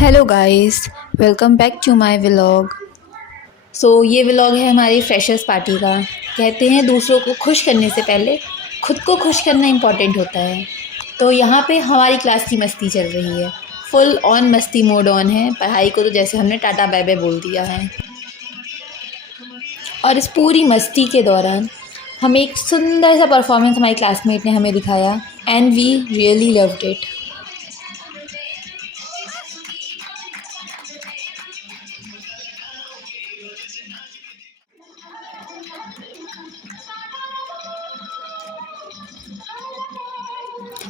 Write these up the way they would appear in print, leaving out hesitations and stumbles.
Hello guys, welcome back to my vlog. ये vlog है हमारी फ्रेशर्स पार्टी का। कहते हैं दूसरों को खुश करने से पहले खुद को खुश करना इम्पॉर्टेंट होता है। तो यहाँ पे हमारी क्लास की मस्ती चल रही है। फुल ऑन मस्ती मोड ऑन है। पढ़ाई को तो जैसे हमने टाटा बाय बाय बोल दिया है। और इस पूरी मस्ती के दौरान हमें एक सुंदर सा परफॉर्मेंस हमारी क्लासमेट ने हमें दिखाया and we really loved it.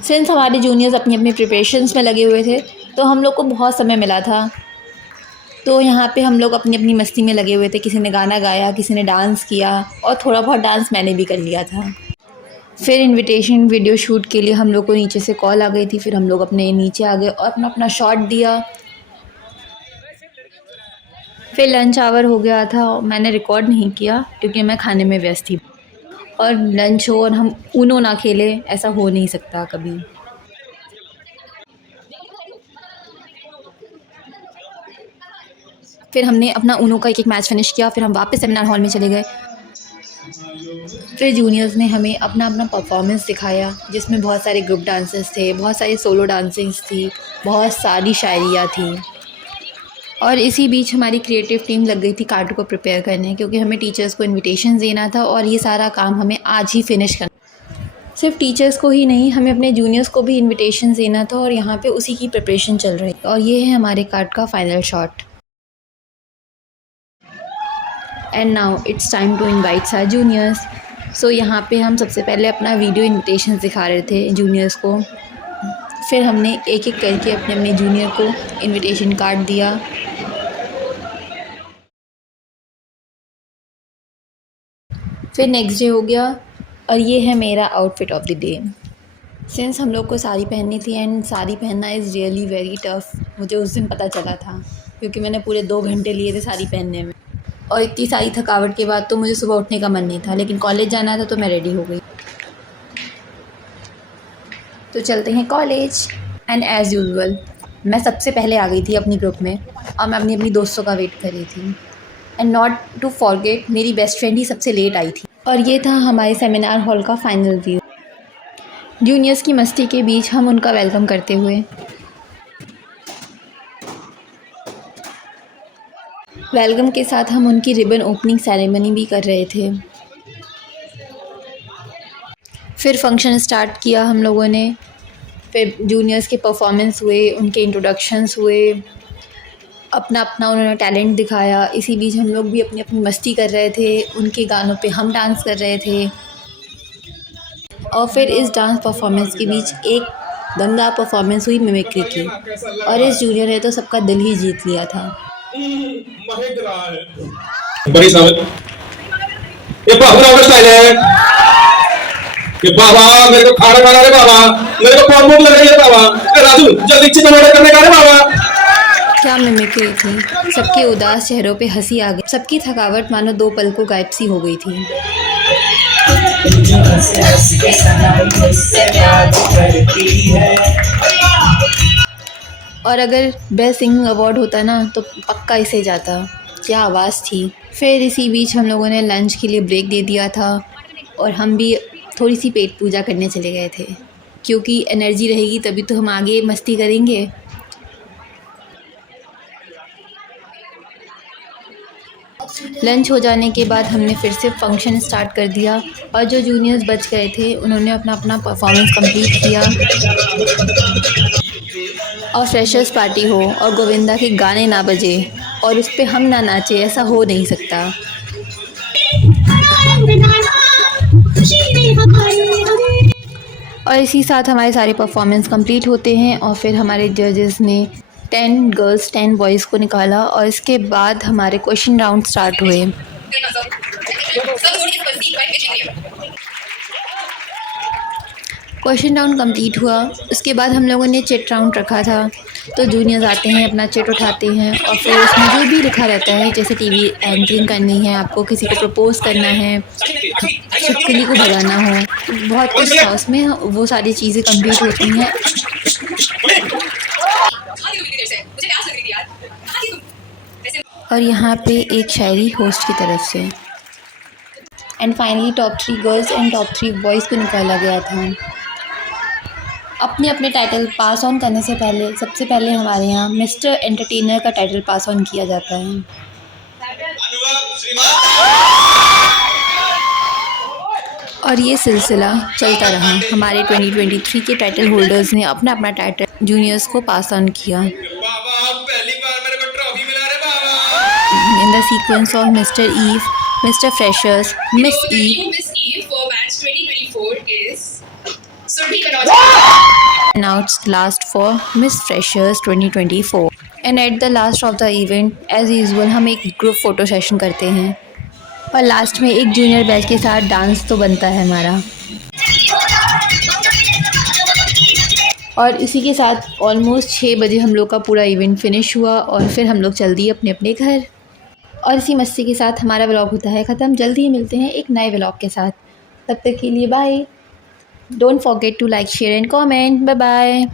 Since हमारे जूनियर्स अपनी अपनी प्रिपरेशंस में लगे हुए थे तो हम लोग को बहुत समय मिला था। तो यहाँ पे हम लोग अपनी अपनी मस्ती में लगे हुए थे। किसी ने गाना गाया, किसी ने डांस किया और थोड़ा बहुत डांस मैंने भी कर लिया था। फिर इनविटेशन वीडियो शूट के लिए हम लोग को नीचे से कॉल आ गई थी। फिर हम लोग अपने नीचे आ गए और अपना अपना शॉट दिया। फिर लंच आवर हो गया था। मैंने रिकॉर्ड नहीं किया क्योंकि मैं खाने में व्यस्त थी। और लंच हो और हम ऊनो ना खेले, ऐसा हो नहीं सकता कभी। फिर हमने अपना ऊनो का एक मैच फिनिश किया। फिर हम वापस सेमिनार हॉल में चले गए। फिर जूनियर्स ने हमें अपना अपना परफॉर्मेंस दिखाया जिसमें बहुत सारे ग्रुप डांसेस थे, बहुत सारी सोलो डांसिंग्स थी, बहुत सारी शायरियाँ थी। और इसी बीच हमारी क्रिएटिव टीम लग गई थी कार्ड को प्रिपेयर करने, क्योंकि हमें टीचर्स को इनविटेशन देना था और ये सारा काम हमें आज ही फिनिश करना। सिर्फ टीचर्स को ही नहीं, हमें अपने जूनियर्स को भी इनविटेशन देना था और यहाँ पे उसी की प्रिपरेशन चल रही है। और ये है हमारे कार्ड का final shot. And now it's time to invite our juniors. यहाँ पे हम सबसे पहले अपना वीडियो इनविटेशन दिखा रहे थे जूनियर्स को। फिर हमने एक एक करके अपने अपने जूनियर को इनविटेशन कार्ड दिया। फिर नेक्स्ट डे हो गया और ये है मेरा outfit of the day. Since हम लोग को साड़ी पहननी थी एंड साड़ी पहनना इज़ रियली वेरी टफ़, मुझे उस दिन पता चला था क्योंकि मैंने पूरे 2 घंटे लिए थे साड़ी पहनने में। और इतनी सारी थकावट के बाद तो मुझे सुबह उठने का मन नहीं था, लेकिन कॉलेज जाना था तो मैं रेडी हो गई। तो चलते हैं कॉलेज। एंड एज़ यूजुअल मैं सबसे पहले आ गई थी अपनी ग्रुप में और मैं अपनी अपनी दोस्तों का वेट कर रही थी। एंड नॉट टू फॉरगेट, मेरी बेस्ट फ्रेंड ही सबसे लेट आई थी। और ये था हमारे सेमिनार हॉल का फाइनल व्यू। जूनियर्स की मस्ती के बीच हम उनका वेलकम करते हुए वेलकम के साथ हम उनकी रिबन ओपनिंग सेरेमनी भी कर रहे थे। फिर फंक्शन स्टार्ट किया हम लोगों ने। फिर जूनियर्स के परफॉर्मेंस हुए, उनके इंट्रोडक्शंस हुए, अपना अपना उन्होंने टैलेंट दिखाया। इसी बीच हम लोग भी अपनी अपनी मस्ती कर रहे थे, उनके गानों पे हम डांस कर रहे थे। और फिर इस डांस परफॉर्मेंस के बीच एक दमदार परफॉर्मेंस हुई मिमिक्री की और इस जूनियर ने तो सबका दिल ही जीत लिया था। बड़ी साबित ये बाबूराव का स्टाइल है कि बाबा मेरे को खाना खाना रे बाबा, मेरे को बहुत भूख लग रही है बाबा, राजू जल्दी चिकन ऑर्डर करने का रे बाबा। क्या मिमिक्री थी। सबके उदास चेहरों पे हंसी आ गई। सबकी थकावट मानो 2 पल को गायब सी हो गई थी। और अगर बेस्ट सिंगिंग अवार्ड होता ना तो पक्का इसे जाता। क्या आवाज़ थी। फिर इसी बीच हम लोगों ने लंच के लिए ब्रेक दे दिया था और हम भी थोड़ी सी पेट पूजा करने चले गए थे, क्योंकि एनर्जी रहेगी तभी तो हम आगे मस्ती करेंगे। लंच हो जाने के बाद हमने फिर से फंक्शन स्टार्ट कर दिया और जो जूनियर्स बच गए थे उन्होंने अपना अपना परफॉर्मेंस कंप्लीट किया। और फ्रेशर्स पार्टी हो और गोविंदा के गाने ना बजे और उस पर हम ना नाचे, ऐसा हो नहीं सकता। और इसी साथ हमारे सारे परफॉर्मेंस कंप्लीट होते हैं और फिर हमारे जजेस ने 10 गर्ल्स 10 बॉयज़ को निकाला और इसके बाद हमारे क्वेश्चन राउंड स्टार्ट हुए। क्वेश्चन राउंड कंप्लीट हुआ। उसके बाद हम लोगों ने चिट राउंड रखा था। तो जूनियर्स आते हैं, अपना चिट उठाते हैं और फिर उसमें जो भी लिखा रहता है, जैसे टीवी एंकरिंग करनी है, आपको किसी को प्रपोज़ करना है, छिपकली को भगाना हो, बहुत कुछ था उसमें। वो सारी चीज़ें कंप्लीट होती हैं। और यहाँ पे एक शायरी होस्ट की तरफ से। And finally top 3 girls and top 3 boys को निकाला गया था। अपने अपने टाइटल पास ऑन करने से पहले सबसे पहले हमारे यहाँ मिस्टर एंटरटेनर का टाइटल पास ऑन किया जाता है। और ये सिलसिला चलता रहा। हमारे 2023 के टाइटल होल्डर्स ने अपना अपना टाइटल जूनियर्स को पास ऑन किया। बाबा पहली बार मेरे को ट्रॉफी मिला रे बाबा। In the sequence of mister Eve, mister freshers, miss So the Eve new Miss Eve for batch 2024 is Surti Kanauji. announced last for Miss Freshers 2024 and at the last of the event as usual हम एक group photo session करते हैं और last में एक junior batch के साथ dance तो बनता है हमारा। और इसी के साथ ऑलमोस्ट 6 बजे हम लोग का पूरा इवेंट फिनिश हुआ और फिर हम लोग चल दिए अपने अपने घर। और इसी मस्ती के साथ हमारा व्लॉग होता है ख़त्म। जल्दी ही मिलते हैं एक नए व्लॉग के साथ, तब तक के लिए bye. Don't forget to like share and comment. Bye bye.